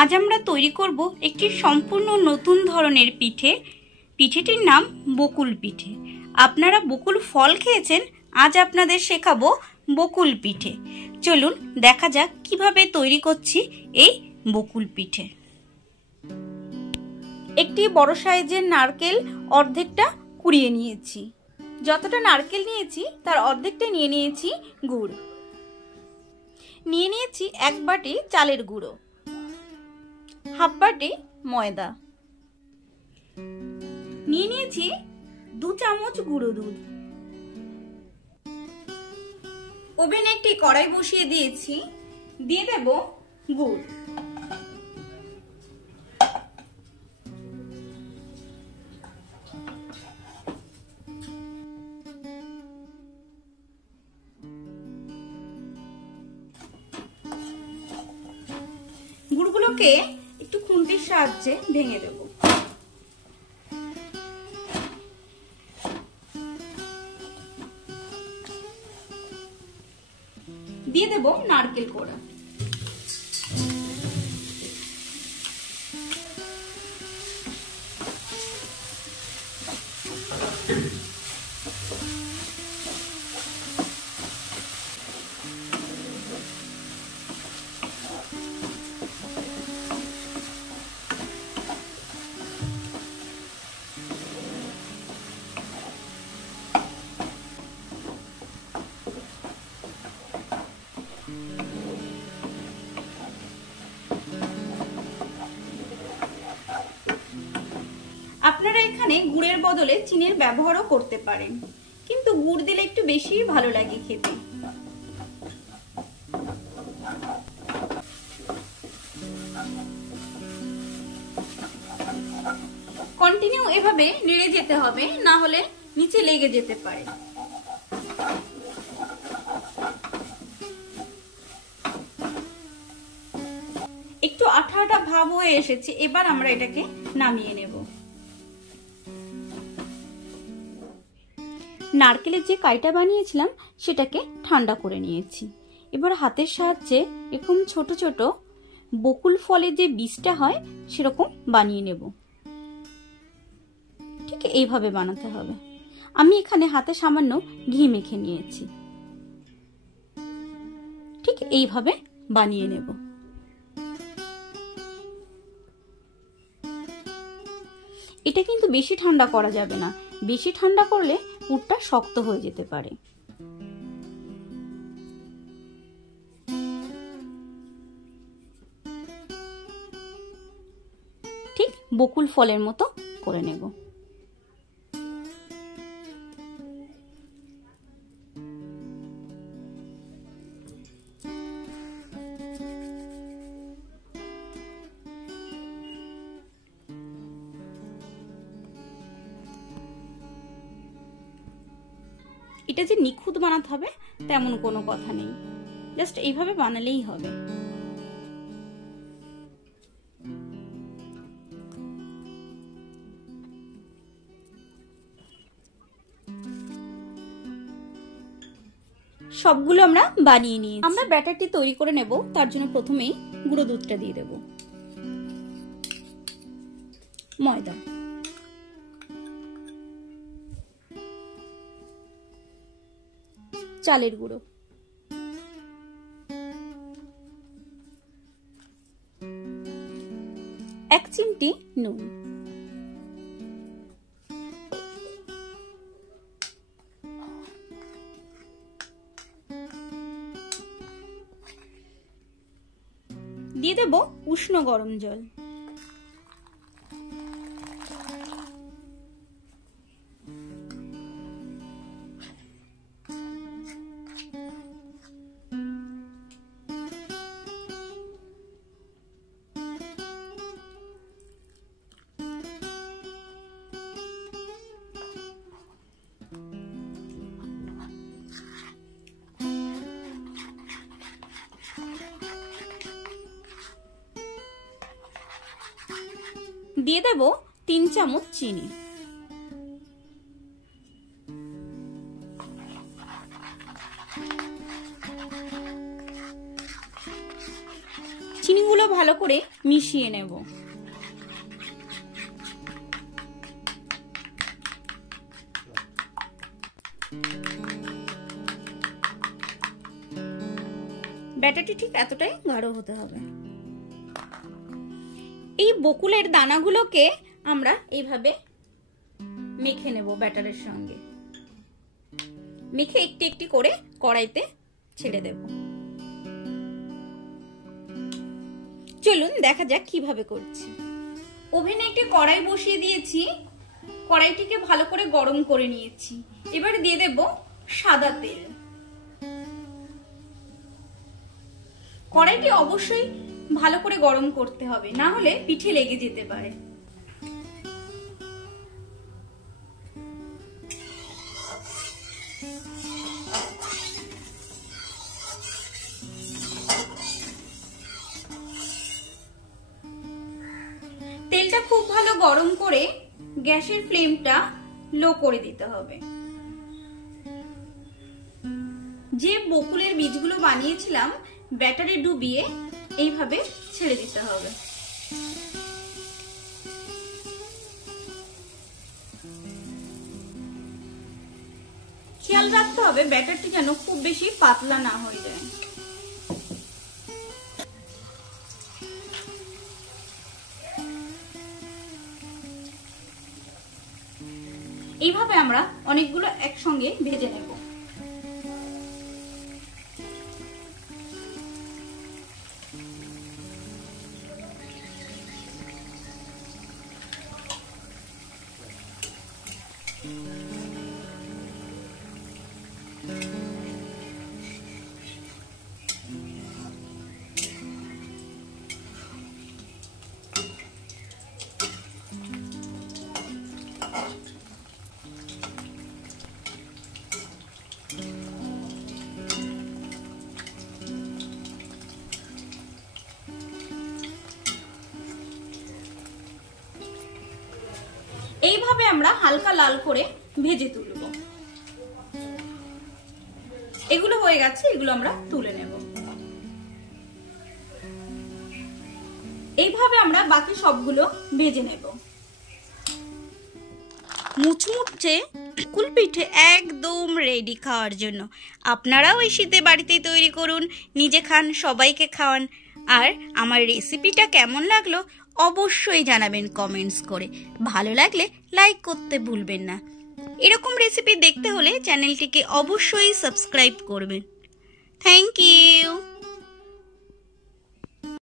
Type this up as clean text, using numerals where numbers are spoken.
আজ আমরা তৈরি করব একটি সম্পূর্ণ নতুন ধরনের পিঠে। পিঠেটির নাম বকুল পিঠে। আপনারা বকুল ফল খেয়েছেন, আজ আপনাদের শেখাবো বকুল পিঠে। চলুন দেখা যাক কিভাবে তৈরি করছি এই বকুল পিঠে। একটি বড় সাইজের নারকেল অর্ধেকটা কুড়িয়ে নিয়েছি। যতটা নারকেল নিয়েছি তার অর্ধেকটা নিয়ে নিয়েছি গুড়। নিয়ে নিয়েছি 1 বাটি চালের গুঁড়ো, হাফ বাটি ময়দা, নিয়ে নিয়েছি 2 চামচ গুঁড়ো দুধ। ওভেনে একটি কড়াই বসিয়ে দিয়েছি, দিয়ে দেব গুড়। গুড়গুলোকে একটু খুন্তির সাহায্যে ভেঙে দেব। দিয়ে দেব নারকেল কোড়া। আপনারা এখানে গুড়ের বদলে চিনির ব্যবহারও করতে পারেন, কিন্তু গুড় দিলে একটু বেশি ভালো লাগে খেতে। কন্টিনিউ এভাবে নেড়ে যেতে হবে, না হলে নিচে লেগে যেতে পারে। একটু আঠা আঠা ভাব হয়ে এসেছে, এবার আমরা এটাকে নামিয়ে নেব। নারকেলের যে কাইটা বানিয়েছিলাম সেটাকে ঠান্ডা করে নিয়েছি। এবার হাতের সাহায্যে এরকম ছোট ছোট বকুল ফলের যে বীজটা হয় সেরকম বানিয়ে নেব। ঠিক এইভাবে বানাতে হবে। আমি এখানে হাতে সামান্য ঘি মেখে নিয়েছি। ঠিক এইভাবে বানিয়ে নেব। এটা কিন্তু বেশি ঠান্ডা করা যাবে না, বেশি ঠান্ডা করলে পুরটা শক্ত হয়ে যেতে পারে। ঠিক বকুল ফলের মতো করে নেব। এটা যে নিখুঁত বানাতে হবে তেমন কোনো কথা নেই, জাস্ট এইভাবে বানালেই হবে। সবগুলো আমরা বানিয়ে নিয়েছি। আমরা ব্যাটারটি তৈরি করে নেব। তার জন্য প্রথমেই গুঁড়ো দুধটা দিয়ে দেব, ময়দা, চালের গুঁড়ো, 1 চিমটি নুন, দিয়ে দেব উষ্ণ গরম জল। দিয়ে দেব 3 চামচ চিনি। চিনিগুলো ভালো করে মিশিয়ে নেব। ব্যাটারটি ঠিক এতটাই গাঢ় হতে হবে। এই বকুলের দানাগুলোকে আমরা এইভাবে মেখে নেব ব্যাটারের সঙ্গে। মেখে একটি একটি করে কড়াইতে ছেড়ে দেব। চলুন দেখা যাক কিভাবে করছি। ওভেনে একটি কড়াই বসিয়ে দিয়েছি, কড়াইটিকে ভালো করে গরম করে নিয়েছি। এবার দিয়ে দেব সাদা তেল। কড়াইটি অবশ্যই ভালো করে গরম করতে হবে, না হলে পিঠে লেগে যেতে পারে। তেলটা খুব ভালো গরম করে গ্যাসের ফ্লেমটা লো করে দিতে হবে। যে বকুলের বীজগুলো বানিয়েছিলাম ব্যাটারে ডুবিয়ে এইভাবে ছেড়ে দিতে হবে। খেয়াল রাখতে হবে ব্যাটারটি যেন খুব বেশি পাতলা না হয়ে যায়। এইভাবে আমরা অনেকগুলো একসঙ্গে ভেজে নেব। এইভাবে আমরা হালকা লাল করে ভেজে তুলব। এগুলো হয়ে গেছে, এগুলো আমরা তুলে নেব। এইভাবে আমরা বাকি সবগুলো ভেজে নেব। মুচমুচে বকুল পিঠে একদম রেডি খাওয়ার জন্য। আপনারাও এই শীতে বাড়িতেই তৈরি করুন, নিজে খান, সবাইকে খাওয়ান। আর আমার রেসিপিটা কেমন লাগলো অবশ্যই জানাবেন কমেন্টস করে। ভালো লাগলে লাইক করতে ভুলবেন না। এরকম রেসিপি দেখতে হলে চ্যানেলটিকে অবশ্যই সাবস্ক্রাইব করবেন। Thank you.